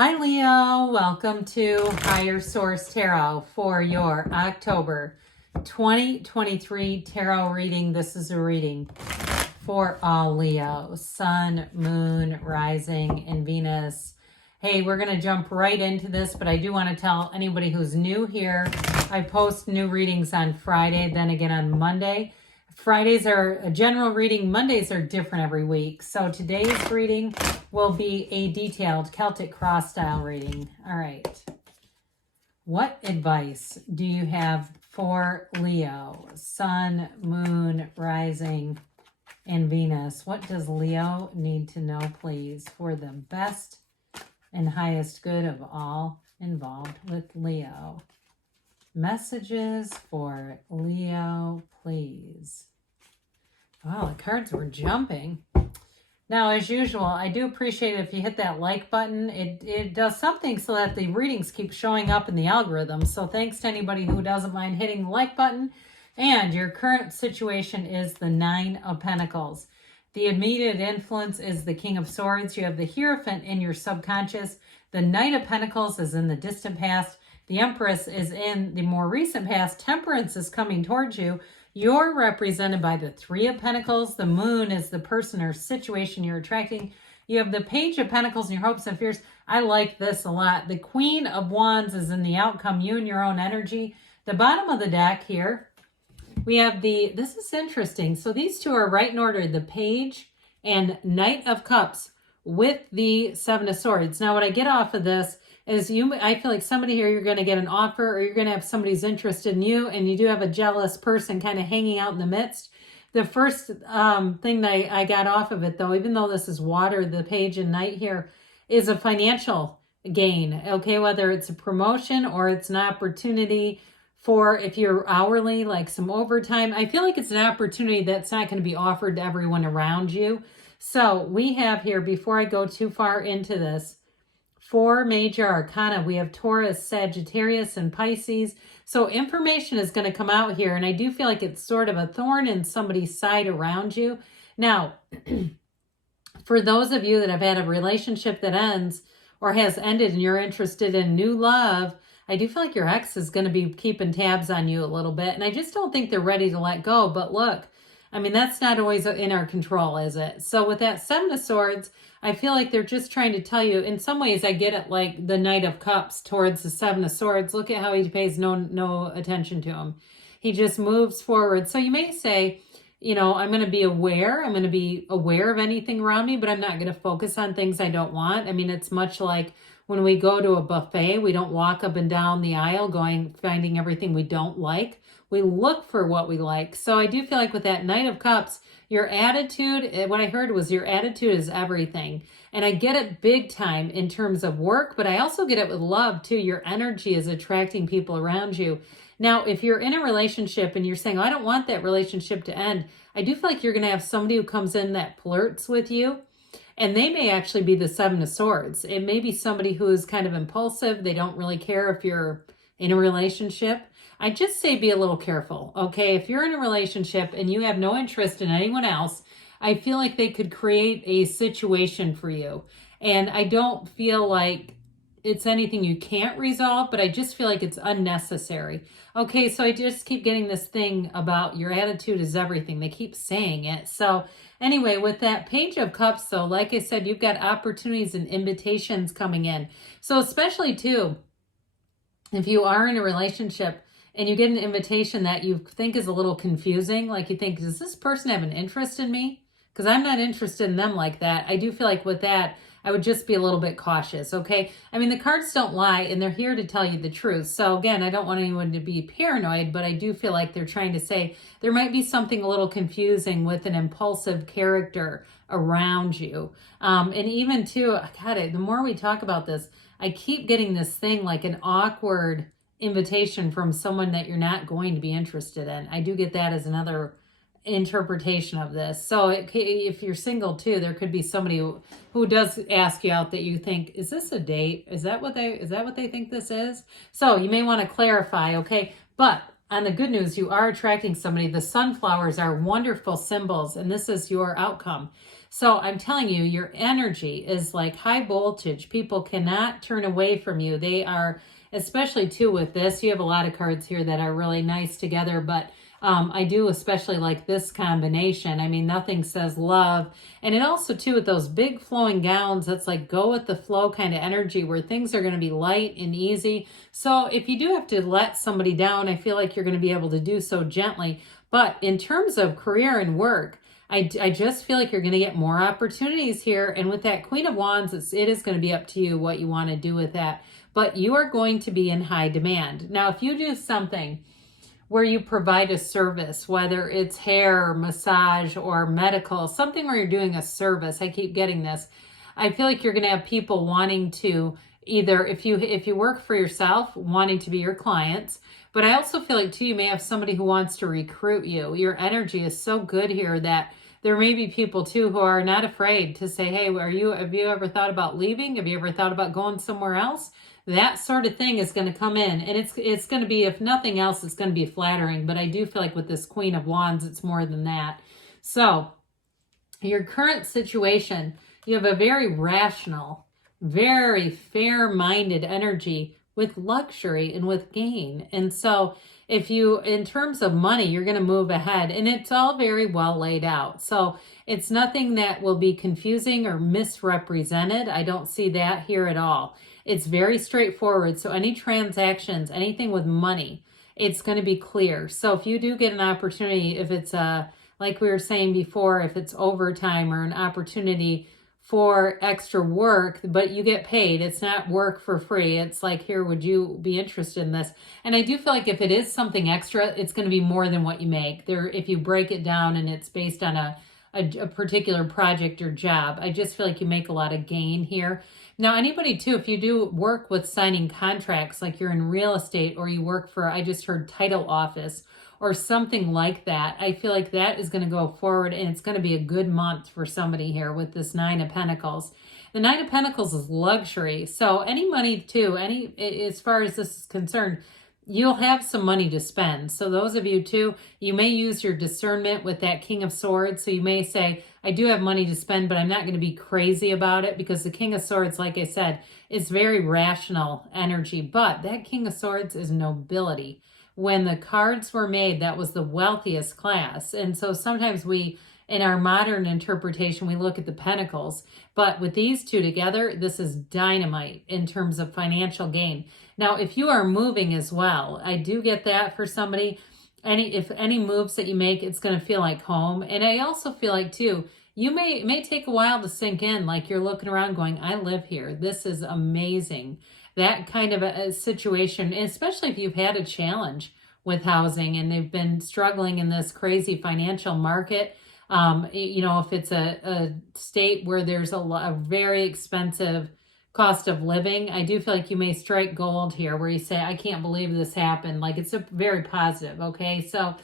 Hi Leo, welcome to Higher Source Tarot for your October 2023 tarot reading. This is a reading for all Leo, Sun, Moon, Rising, and Venus. Hey, we're going to jump right into this, but I do want to tell anybody who's new here, I post new readings on Friday, then again on Monday. Fridays are a general reading. Mondays are different every week. So today's reading will be a detailed Celtic cross style reading. All right. What advice do you have for Leo? Sun, Moon, Rising, and Venus. What does Leo need to know, please, for the best and highest good of all involved with Leo? Messages for Leo, please. Wow, the cards were jumping. Now, as usual, I do appreciate it if you hit that like button. It does something so that the readings keep showing up in the algorithm. So thanks to anybody who doesn't mind hitting the like button. And your current situation is the Nine of Pentacles. The immediate influence is the King of Swords. You have the Hierophant in your subconscious. The Knight of Pentacles is in the distant past. The Empress is in the more recent past. Temperance is coming towards you. You're represented by the Three of Pentacles. The Moon is the person or situation you're attracting. You have the Page of Pentacles and your hopes and fears. I like this a lot. The Queen of Wands is in the outcome, you and your own energy. The bottom of the deck here, we have this is interesting. So these two are right in order, the Page and Knight of Cups with the Seven of Swords. Now, what I get off of this is I feel like somebody here, you're going to get an offer or you're going to have somebody's interested in you, and you do have a jealous person kind of hanging out in the midst. The first thing that I got off of it, though, even though this is water, the Page and Knight here, is a financial gain, okay? Whether it's a promotion or it's an opportunity for, if you're hourly, like some overtime. I feel like it's an opportunity that's not going to be offered to everyone around you. So we have here, before I go too far into this, 4 major arcana. We have Taurus, Sagittarius, and Pisces. So information is going to come out here, and I do feel like it's sort of a thorn in somebody's side around you. Now, for those of you that have had a relationship that ends or has ended and you're interested in new love, I do feel like your ex is going to be keeping tabs on you a little bit, and I just don't think they're ready to let go. But look, I mean, that's not always in our control, is it? So with that Seven of Swords, I feel like they're just trying to tell you, in some ways I get it like the Knight of Cups towards the Seven of Swords. Look at how he pays no attention to him. He just moves forward. So you may say, you know, I'm going to be aware. I'm going to be aware of anything around me, but I'm not going to focus on things I don't want. I mean, it's much like when we go to a buffet, we don't walk up and down the aisle finding everything we don't like. We look for what we like. So I do feel like with that Knight of Cups, your attitude, what I heard was your attitude is everything. And I get it big time in terms of work, but I also get it with love too. Your energy is attracting people around you. Now, if you're in a relationship and you're saying, oh, I don't want that relationship to end, I do feel like you're going to have somebody who comes in that flirts with you. And they may actually be the Seven of Swords. It may be somebody who is kind of impulsive. They don't really care if you're in a relationship. I just say be a little careful, okay? If you're in a relationship and you have no interest in anyone else, I feel like they could create a situation for you. And I don't feel like it's anything you can't resolve, but I just feel like it's unnecessary. Okay, so I just keep getting this thing about your attitude is everything. They keep saying it. So anyway, with that Page of Cups, though, like I said, you've got opportunities and invitations coming in. So especially, too, if you are in a relationship and you get an invitation that you think is a little confusing, like you think, does this person have an interest in me? Because I'm not interested in them like that. I do feel like with that, I would just be a little bit cautious, okay? I mean, the cards don't lie, and they're here to tell you the truth. So again, I don't want anyone to be paranoid, but I do feel like they're trying to say there might be something a little confusing with an impulsive character around you. And even too, God, the more we talk about this, I keep getting this thing like an awkward invitation from someone that you're not going to be interested in. I do get that as another interpretation of this. So if you're single too, there could be somebody who does ask you out that you think, is this a date? Is that what they think this is? So you may want to clarify, okay? But on the good news, you are attracting somebody. The sunflowers are wonderful symbols, and this is your outcome. So I'm telling you, your energy is like high voltage. People cannot turn away from you. They are, especially too with this, you have a lot of cards here that are really nice together, but I do especially like this combination. I mean, nothing says love. And it also too, with those big flowing gowns, that's like go with the flow kind of energy where things are going to be light and easy. So if you do have to let somebody down, I feel like you're going to be able to do so gently. But in terms of career and work, I just feel like you're going to get more opportunities here. And with that Queen of Wands, it is going to be up to you what you want to do with that. But you are going to be in high demand. Now, if you do something where you provide a service, whether it's hair, massage, or medical, something where you're doing a service, I keep getting this. I feel like you're going to have people wanting to either, if you work for yourself, wanting to be your clients, but I also feel like too, you may have somebody who wants to recruit you. Your energy is so good here that there may be people too who are not afraid to say, hey, have you ever thought about leaving? Have you ever thought about going somewhere else? That sort of thing is going to come in, and it's going to be, if nothing else, it's going to be flattering. But I do feel like with this Queen of Wands, it's more than that. So your current situation, you have a very rational, very fair-minded energy with luxury and with gain. And so if you, in terms of money, you're going to move ahead, and it's all very well laid out. So it's nothing that will be confusing or misrepresented. I don't see that here at all. It's very straightforward. So any transactions, anything with money, it's going to be clear. So if you do get an opportunity, if it's like we were saying before, if it's overtime or an opportunity for extra work, but you get paid, it's not work for free. It's like, here, would you be interested in this? And I do feel like if it is something extra, it's going to be more than what you make there. If you break it down and it's based on a particular project or job, I just feel like you make a lot of gain here. Now, anybody too, if you do work with signing contracts, like you're in real estate or you work for, I just heard title office or something like that, I feel like that is going to go forward, and it's going to be a good month for somebody here with this Nine of Pentacles. The Nine of Pentacles is luxury. So any money too, as far as this is concerned, you'll have some money to spend. So those of you too, you may use your discernment with that King of Swords. So you may say, I do have money to spend, but I'm not going to be crazy about it, because the King of Swords, like I said, is very rational energy. But that King of Swords is nobility. When the cards were made, that was the wealthiest class. And so sometimes we, in our modern interpretation, we look at the pentacles. But with these two together, this is dynamite in terms of financial gain. Now, if you are moving as well, I do get that for somebody. If any moves that you make, it's going to feel like home. And I also feel like too, you it may take a while to sink in, like you're looking around going, I live here. This is amazing. That kind of a situation, especially if you've had a challenge with housing and they've been struggling in this crazy financial market. If it's a state where there's a very expensive cost of living, I do feel like you may strike gold here where you say, I can't believe this happened. Like, it's a very positive. Okay. So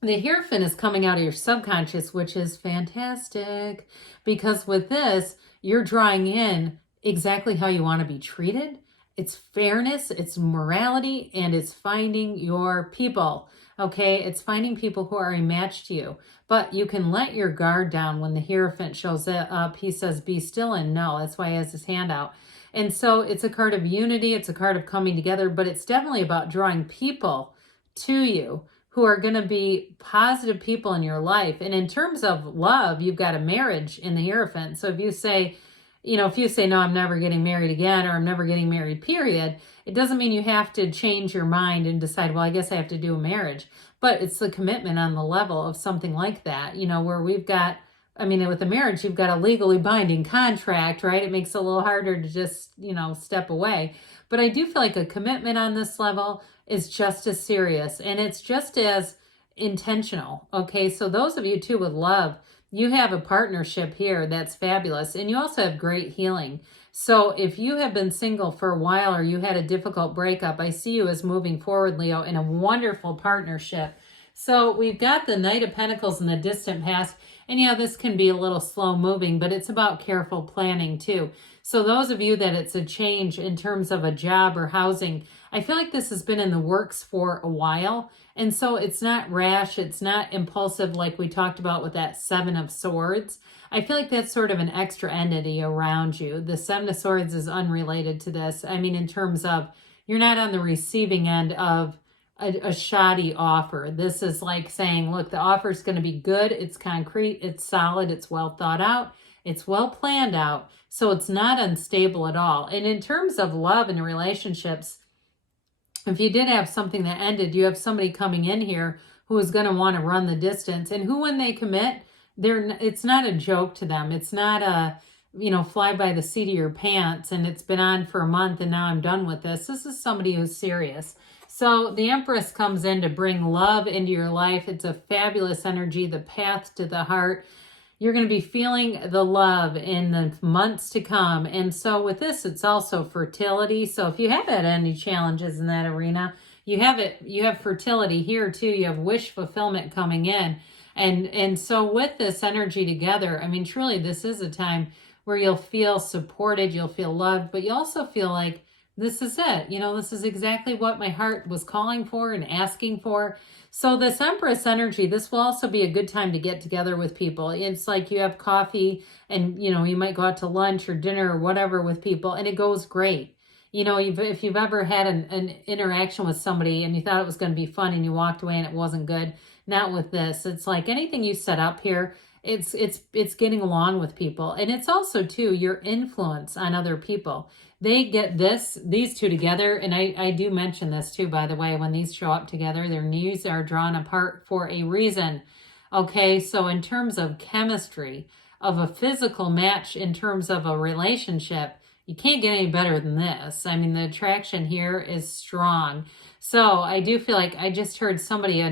the Hierophant is coming out of your subconscious, which is fantastic, because with this, you're drawing in exactly how you want to be treated. It's fairness, it's morality, and it's finding your people. Okay, it's finding people who are a match to you. But you can let your guard down when the Hierophant shows up. He says, be still and know. That's why he has his hand out. And so it's a card of unity. It's a card of coming together, but it's definitely about drawing people to you who are going to be positive people in your life. And in terms of love, you've got a marriage in the Hierophant. So if you say, no, I'm never getting married again, or I'm never getting married, period, it doesn't mean you have to change your mind and decide, well, I guess I have to do a marriage. But it's the commitment on the level of something like that, where we've got, with a marriage, you've got a legally binding contract, right? It makes it a little harder to just, step away. But I do feel like a commitment on this level is just as serious, and it's just as intentional. Okay, so those of you too with love, you have a partnership here that's fabulous, and you also have great healing. So if you have been single for a while or you had a difficult breakup, I see you as moving forward, Leo, in a wonderful partnership. So we've got the Knight of Pentacles in the distant past, and this can be a little slow moving, but it's about careful planning too. So those of you that it's a change in terms of a job or housing, I feel like this has been in the works for a while. And so it's not rash, it's not impulsive like we talked about with that Seven of Swords. I feel like that's sort of an extra entity around you. The Seven of Swords is unrelated to this. I mean, in terms of you're not on the receiving end of a shoddy offer. This is like saying, look, the offer is going to be good. It's concrete. It's solid. It's well thought out. It's well planned out. So it's not unstable at all. And in terms of love and relationships, if you did have something that ended, you have somebody coming in here who is going to want to run the distance, and who, when they commit, it's not a joke to them. It's not a, fly by the seat of your pants and it's been on for a month and now I'm done with this. This is somebody who's serious. So the Empress comes in to bring love into your life. It's a fabulous energy, the path to the heart. You're going to be feeling the love in the months to come. And so with this, it's also fertility. So if you have had any challenges in that arena, you have fertility here too. You have wish fulfillment coming in. And so with this energy together, I mean, truly, this is a time where you'll feel supported, you'll feel loved, but you also feel like this is it. This is exactly what my heart was calling for and asking for. So this Empress energy, this will also be a good time to get together with people. It's like you have coffee and, you might go out to lunch or dinner or whatever with people, and it goes great. If you've ever had an interaction with somebody and you thought it was going to be fun and you walked away and it wasn't good, not with this. It's like anything you set up here, it's getting along with people. And it's also, too, your influence on other people. They get these two together, and I do mention this, too, by the way, when these show up together, their knees are drawn apart for a reason. Okay, so in terms of chemistry, of a physical match, in terms of a relationship, you can't get any better than this. I mean, the attraction here is strong. So I do feel like I just heard somebody,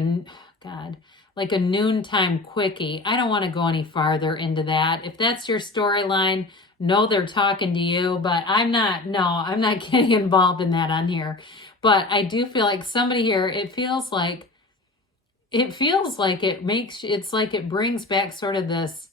like a noontime quickie. I don't want to go any farther into that. If that's your storyline, know they're talking to you, but I'm not getting involved in that on here. But I do feel like somebody here, it feels like it brings back sort of this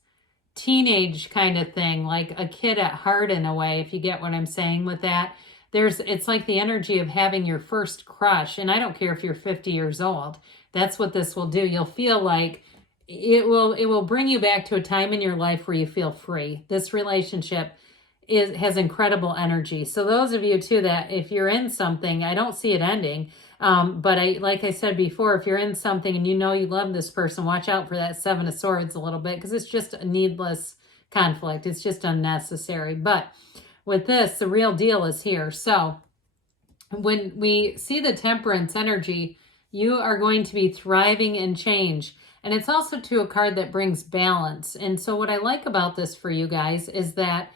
teenage kind of thing, like a kid at heart in a way, if you get what I'm saying with that. It's like the energy of having your first crush, and I don't care if you're 50 years old. That's what this will do. You'll feel like it will bring you back to a time in your life where you feel free. This relationship has incredible energy. So those of you too that if you're in something, I don't see it ending. But like I said before, if you're in something and you love this person, watch out for that Seven of Swords a little bit, because it's just a needless conflict. It's just unnecessary. But with this, the real deal is here. So when we see the Temperance energy, you are going to be thriving in change. And it's also, too, a card that brings balance. And so what I like about this for you guys is that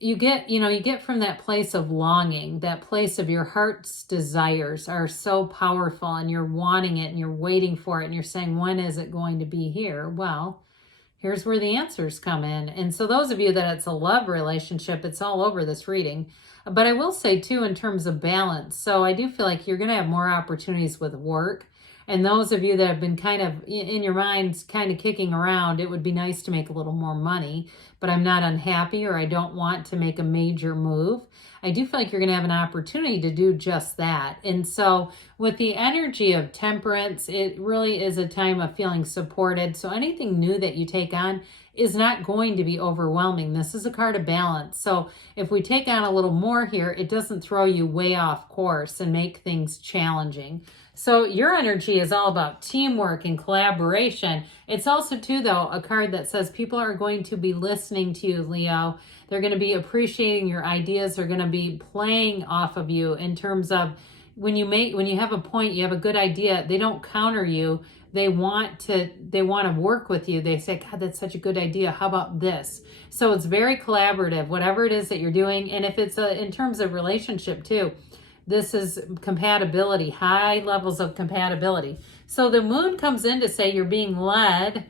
you get from that place of longing, that place of your heart's desires are so powerful, and you're wanting it and you're waiting for it and you're saying, when is it going to be here? Well, here's where the answers come in. And so those of you that it's a love relationship, it's all over this reading. But I will say, too, in terms of balance, so I do feel like you're going to have more opportunities with work. And those of you that have been kind of in your minds kind of kicking around, it would be nice to make a little more money, but I'm not unhappy or I don't want to make a major move. I do feel like you're going to have an opportunity to do just that. And so with the energy of Temperance, it really is a time of feeling supported. So anything new that you take on is not going to be overwhelming. This is a card of balance. So if we take on a little more here, it doesn't throw you way off course and make things challenging. So your energy is all about teamwork and collaboration. It's also, too, though, a card that says people are going to be listening to you, Leo. They're going to be appreciating your ideas. They're going to be playing off of you in terms of when you have a point, you have a good idea, they don't counter you. They want to work with you. They say, God, that's such a good idea. How about this? So it's very collaborative, whatever it is that you're doing. And if it's in terms of relationship, too, this is compatibility, high levels of compatibility. So the moon comes in to say you're being led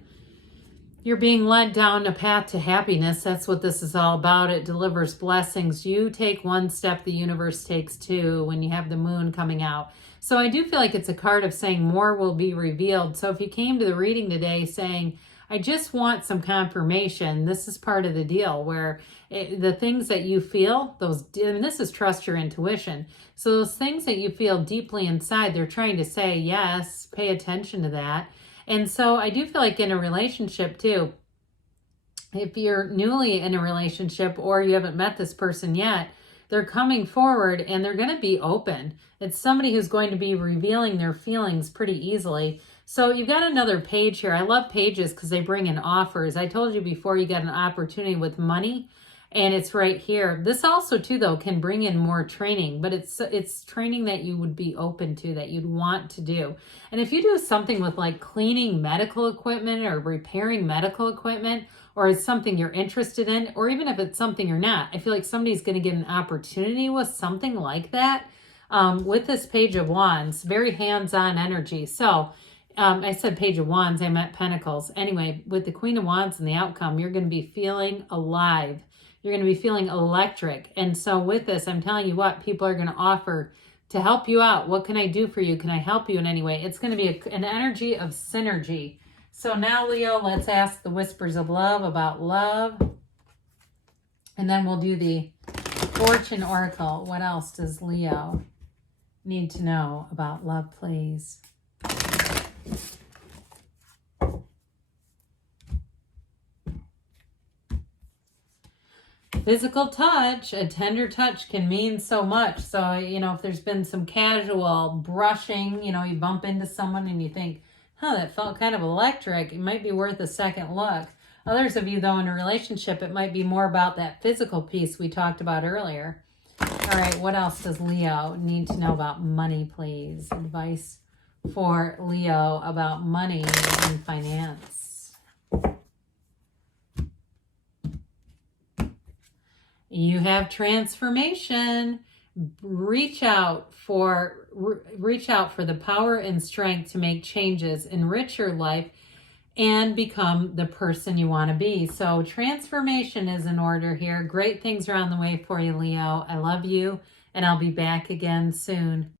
down a path to happiness. That's what this is all about. It delivers blessings. You take one step, the universe takes two when you have the moon coming out. So I do feel like it's a card of saying more will be revealed. So if you came to the reading today saying, I just want some confirmation. This is part of the deal where the things that you feel, and this is trust your intuition. So those things that you feel deeply inside, they're trying to say, yes, pay attention to that. And so I do feel like in a relationship too, if you're newly in a relationship or you haven't met this person yet, they're coming forward and they're going to be open. It's somebody who's going to be revealing their feelings pretty easily. So you've got another page here. I love pages because they bring in offers. I told you before, you got an opportunity with money, and it's right here. This also too, though, can bring in more training, but it's training that you would be open to, that you'd want to do. And if you do something with like cleaning medical equipment or repairing medical equipment, or it's something you're interested in, or even if it's something you're not, I feel like somebody's going to get an opportunity with something like that. With this Page of Wands, very hands-on energy. So I said Page of Wands, I meant Pentacles. Anyway, with the Queen of Wands and the outcome, you're going to be feeling alive. You're going to be feeling electric. And so with this, I'm telling you what, people are going to offer to help you out. What can I do for you? Can I help you in any way? It's going to be an energy of synergy. So now, Leo, let's ask the Whispers of Love about love. And then we'll do the Fortune Oracle. What else does Leo need to know about love, please? Physical touch, a tender touch can mean so much. So, if there's been some casual brushing, you bump into someone and you think, that felt kind of electric. It might be worth a second look. Others of you, though, in a relationship, it might be more about that physical piece we talked about earlier. All right, what else does Leo need to know about money, please? Advice for Leo about money and finance. You have transformation. Reach out for the power and strength to make changes, enrich your life, and become the person you want to be. So transformation is in order here. Great things are on the way for you, Leo. I love you, and I'll be back again soon.